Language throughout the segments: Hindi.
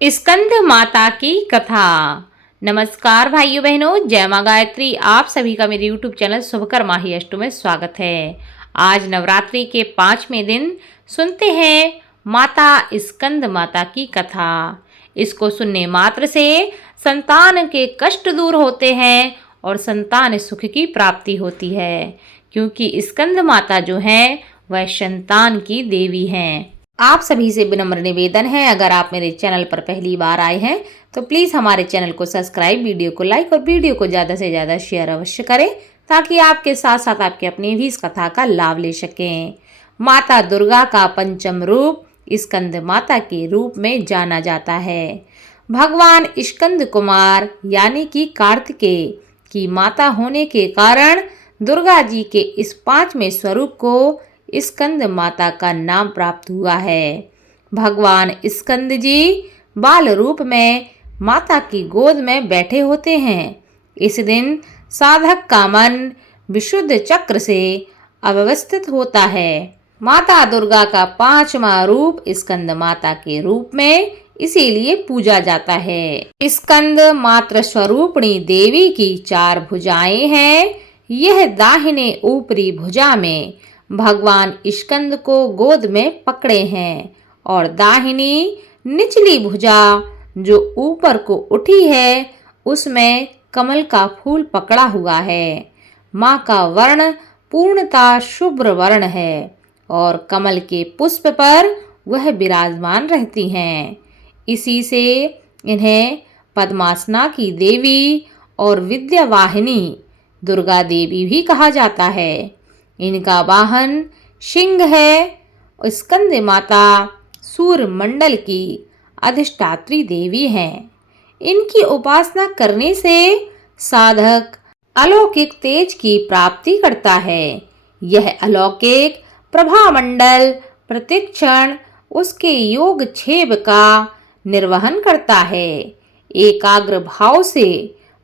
स्कंद माता की कथा। नमस्कार भाइयों बहनों, जय माँ गायत्री। आप सभी का मेरे YouTube चैनल शुभकर्मा ही अष्टु में स्वागत है। आज नवरात्रि के 5वें दिन सुनते हैं माता स्कंद माता की कथा। इसको सुनने मात्र से संतान के कष्ट दूर होते हैं और संतान सुख की प्राप्ति होती है, क्योंकि स्कंद माता जो है वह संतान की देवी हैं। आप सभी से विनम्र निवेदन है, अगर आप मेरे चैनल पर पहली बार आए हैं तो प्लीज़ हमारे चैनल को सब्सक्राइब, वीडियो को लाइक और वीडियो को ज़्यादा से ज़्यादा शेयर अवश्य करें, ताकि आपके साथ साथ आपके अपने भी इस कथा का लाभ ले सकें। माता दुर्गा का पंचम रूप स्कंद माता के रूप में जाना जाता है। भगवान स्कंद कुमार यानी कि कार्तिकेय की माता होने के कारण दुर्गा जी के इस 5वें स्वरूप को स्कंद माता का नाम प्राप्त हुआ है। भगवान स्कंद जी बाल रूप में माता की गोद में बैठे होते हैं। इस दिन साधक का मन विशुद्ध चक्र से अव्यवस्थित होता है। माता दुर्गा का 5वां रूप स्कंद माता के रूप में इसीलिए पूजा जाता है। स्कंद मात्र स्वरूपणी देवी की 4 भुजाएं हैं। यह दाहिने ऊपरी भुजा में भगवान स्कंद को गोद में पकड़े हैं और दाहिनी निचली भुजा जो ऊपर को उठी है उसमें कमल का फूल पकड़ा हुआ है। माँ का वर्ण पूर्णतः शुभ्र वर्ण है और कमल के पुष्प पर वह विराजमान रहती हैं। इसी से इन्हें पद्मासना की देवी और विद्यावाहिनी दुर्गा देवी भी कहा जाता है। इनका वाहन सिंह है। स्कंद माता सूर्य मंडल की अधिष्ठात्री देवी हैं। इनकी उपासना करने से साधक अलौकिक तेज की प्राप्ति करता है। यह अलौकिक प्रभामंडल प्रतिक्षण उसके योग क्षेप का निर्वहन करता है। एकाग्र भाव से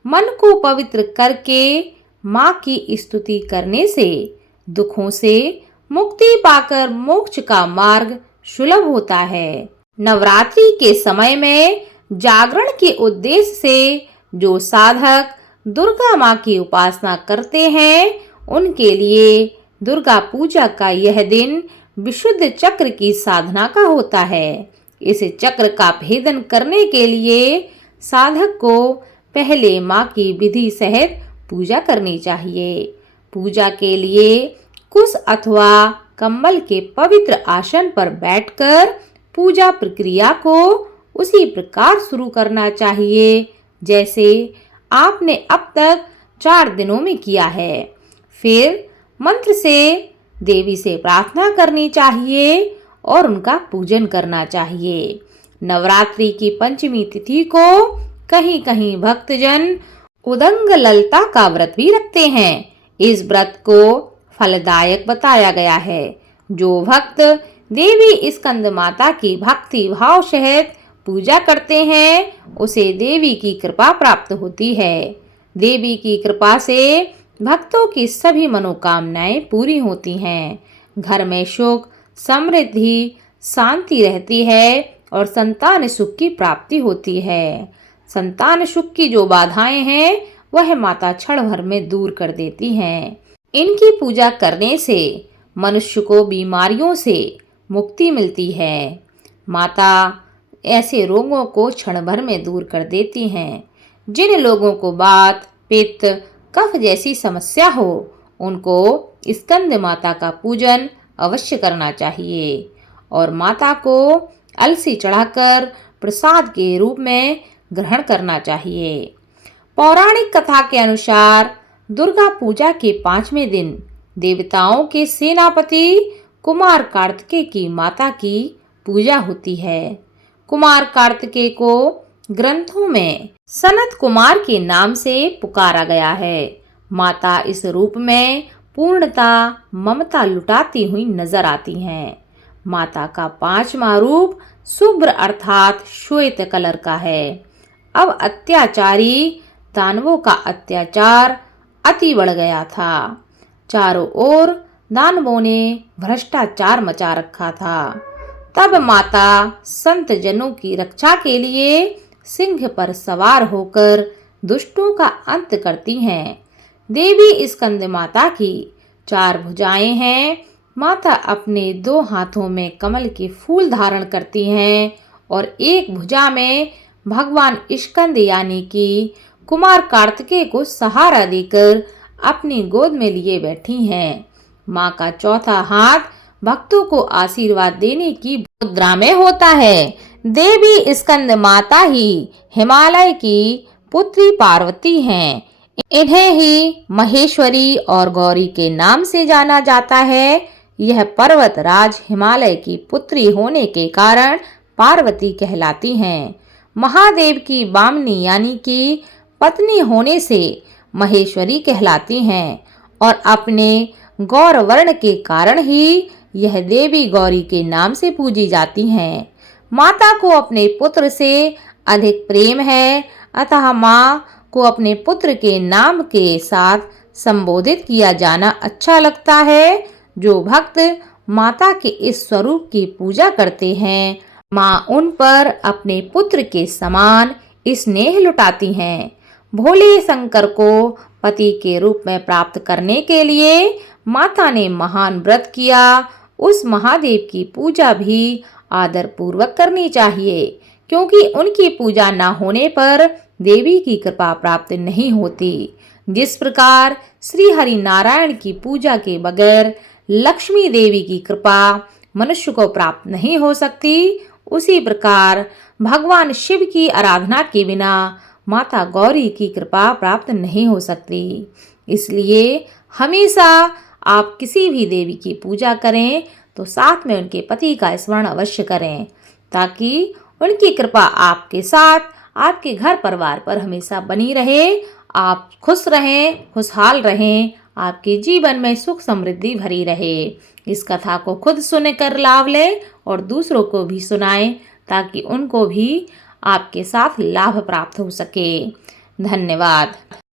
मन को पवित्र करके माँ की स्तुति करने से दुखों से मुक्ति पाकर मोक्ष का मार्ग सुलभ होता है। नवरात्रि के समय में जागरण के उद्देश्य से जो साधक दुर्गा माँ की उपासना करते हैं उनके लिए दुर्गा पूजा का यह दिन विशुद्ध चक्र की साधना का होता है। इस चक्र का भेदन करने के लिए साधक को पहले माँ की विधि सहित पूजा करनी चाहिए। पूजा के लिए कुश अथवा कम्बल के पवित्र आसन पर बैठकर पूजा प्रक्रिया को उसी प्रकार शुरू करना चाहिए जैसे आपने अब तक 4 दिनों में किया है। फिर मंत्र से देवी से प्रार्थना करनी चाहिए और उनका पूजन करना चाहिए। नवरात्रि की पंचमी तिथि को कहीं कहीं भक्तजन उदंग ललता का व्रत भी रखते हैं। इस व्रत को फलदायक बताया गया है। जो भक्त देवी स्कंद माता की भक्ति भाव सहित पूजा करते हैं उसे देवी की कृपा प्राप्त होती है। देवी की कृपा से भक्तों की सभी मनोकामनाएं पूरी होती हैं। घर में सुख, समृद्धि, शांति रहती है और संतान सुख की प्राप्ति होती है। संतान सुख की जो बाधाएं हैं वह माता क्षण भर में दूर कर देती हैं। इनकी पूजा करने से मनुष्य को बीमारियों से मुक्ति मिलती है। माता ऐसे रोगों को क्षण भर में दूर कर देती हैं। जिन लोगों को वात, पित्त, कफ जैसी समस्या हो उनको स्कंद माता का पूजन अवश्य करना चाहिए और माता को अलसी चढ़ाकर प्रसाद के रूप में ग्रहण करना चाहिए। पौराणिक कथा के अनुसार दुर्गा पूजा के 5वें दिन देवताओं के सेनापति कुमार कार्तिकेय की माता की पूजा होती है। कुमार कार्तिकेय को ग्रंथों में सनत कुमार के नाम से पुकारा गया है। माता इस रूप में पूर्णता ममता लुटाती हुई नजर आती हैं। माता का 5वां रूप शुभ्र अर्थात श्वेत कलर का है। अब अत्याचारी दानवों का अत्याचार अति बढ़ गया था। चारों ओर दानवों ने भ्रष्टाचार मचा रखा था। तब माता संत जनों की रक्षा के लिए सिंह पर सवार होकर दुष्टों का अंत करती हैं। देवी स्कंद माता की 4 भुजाएं हैं। माता अपने 2 हाथों में कमल के फूल धारण करती हैं और एक भुजा में भगवान स्कंद यानी कि कुमार कार्तिकेय को सहारा देकर अपनी गोद में लिए बैठी हैं। माँ का चौथा हाथ भक्तों को आशीर्वाद देने की मुद्रा में होता है। देवी स्कंद माता ही हिमालय की पुत्री पार्वती हैं। इन्हें ही महेश्वरी और गौरी के नाम से जाना जाता है। यह पर्वत राज हिमालय की पुत्री होने के कारण पार्वती कहलाती हैं। महादेव की बामनी यानी कि पत्नी होने से महेश्वरी कहलाती हैं और अपने गौर वर्ण के कारण ही यह देवी गौरी के नाम से पूजी जाती हैं। माता को अपने पुत्र से अधिक प्रेम है, अतः माँ को अपने पुत्र के नाम के साथ संबोधित किया जाना अच्छा लगता है। जो भक्त माता के इस स्वरूप की पूजा करते हैं, माँ उन पर अपने पुत्र के समान स्नेह लुटाती हैं। भोले शंकर को पति के रूप में प्राप्त करने के लिए माता ने महान व्रत किया। उस महादेव की पूजा भी आदर पूर्वक करनी चाहिए, क्योंकि उनकी पूजा न होने पर देवी की कृपा प्राप्त नहीं होती। जिस प्रकार श्री हरि नारायण की पूजा के बगैर लक्ष्मी देवी की कृपा मनुष्य को प्राप्त नहीं हो सकती, उसी प्रकार भगवान शिव की आराधना के बिना माता गौरी की कृपा प्राप्त नहीं हो सकती। इसलिए हमेशा आप किसी भी देवी की पूजा करें तो साथ में उनके पति का स्मरण अवश्य करें, ताकि उनकी कृपा आपके साथ, आपके घर परिवार पर हमेशा बनी रहे। आप खुश रहें, खुशहाल रहें, आपके जीवन में सुख समृद्धि भरी रहे। इस कथा को खुद सुनकर लाभ लें और दूसरों को भी सुनाएं, ताकि उनको भी आपके साथ लाभ प्राप्त हो सके। धन्यवाद।